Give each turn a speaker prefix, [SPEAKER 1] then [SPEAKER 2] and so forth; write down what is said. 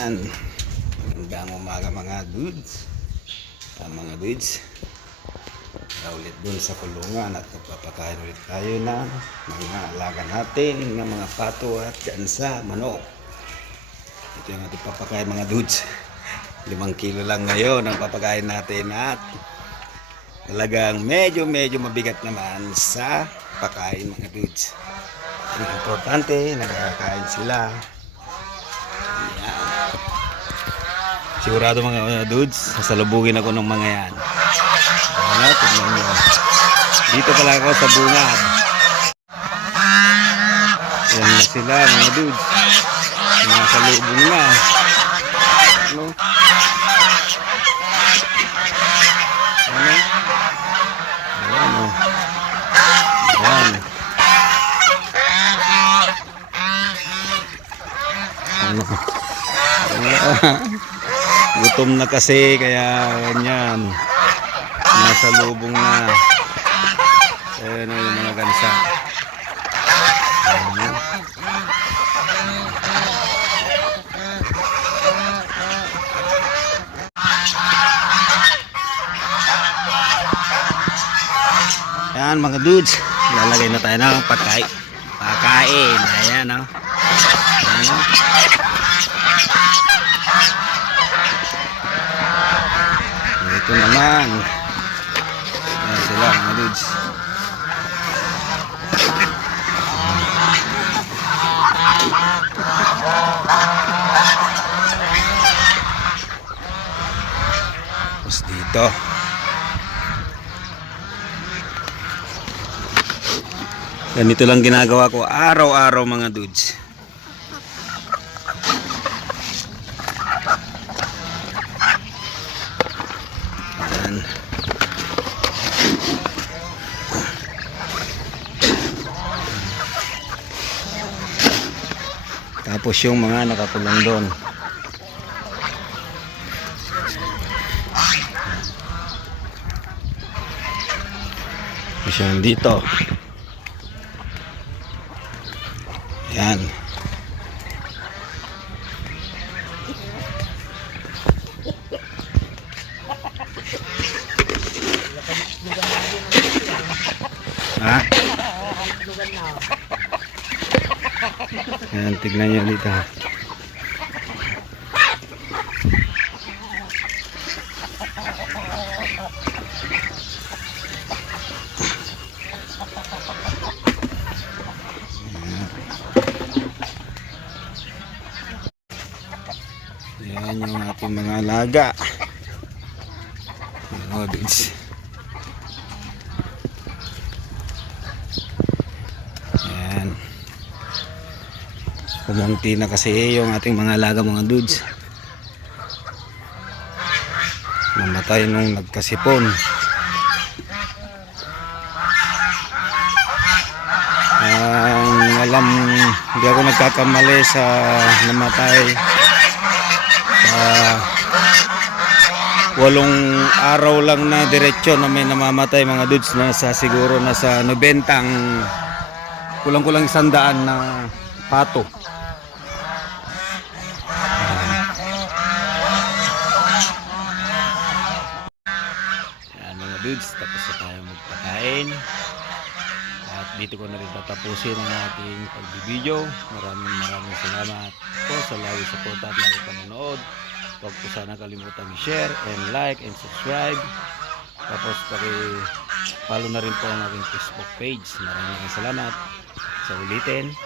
[SPEAKER 1] Yan. Magandang umaga mga dudes. Ah, mga dudes. Na ulit dun sa kulungan at nagpapakain ulit tayo ng mga alaga natin ng mga pato at gansa, manok. Ito yung ating papakain mga dudes. Limang kilo lang ngayon ang papakain natin at talagang medyo medyo mabigat naman sa pakain mga dudes. Ang importante, nakakain sila. Yan. Sigurado mga uh, dudes, sasalubugin ako ng mga yan. Ano, tignan nyo. Dito pala ako sa bungad. Yan na sila mga dudes. Nasa lubong na. Ano? Ano? Ayan o. Ayan. Ano? Wala. Gutom na kasi kaya ganyan. Nasa lubong na. Ayan o yung mga gansa. Ayan. Ayan mga dudes. Lalagay na tayo ng pagkain. Pakain. Ayan o. Ayan o. Ito naman. Ayan sila mga dudes. Tapos dito. Ganito lang ginagawa ko araw-araw mga dudes. Tapos yung mga nakakulong doon. Yung dito. Yan. Ha? Yan, tignan nyo dito. Yan yung ating mga alaga. Mga dudes. Yan. Kumunti na kasi yung ating mga alaga mga dudes. Namatay nung nagkasipon. Ang alam, hindi ako nagkakamali sa namatay sa walong araw lang na diretsyo na may namamatay mga dudes na sa siguro na sa 90 ang kulang-kulang isandaan na pato. Yan mga dudes, tapos na tayo magpakain. At dito ko na rin tatapusin ang ating pagbibideo. Maraming maraming salamat po sa lagi support at lagi panonood. Huwag po sana kalimutan i-share and like and subscribe. Tapos paki-follow na rin po ang aking Facebook page. Maraming salamat. Sa ulitin,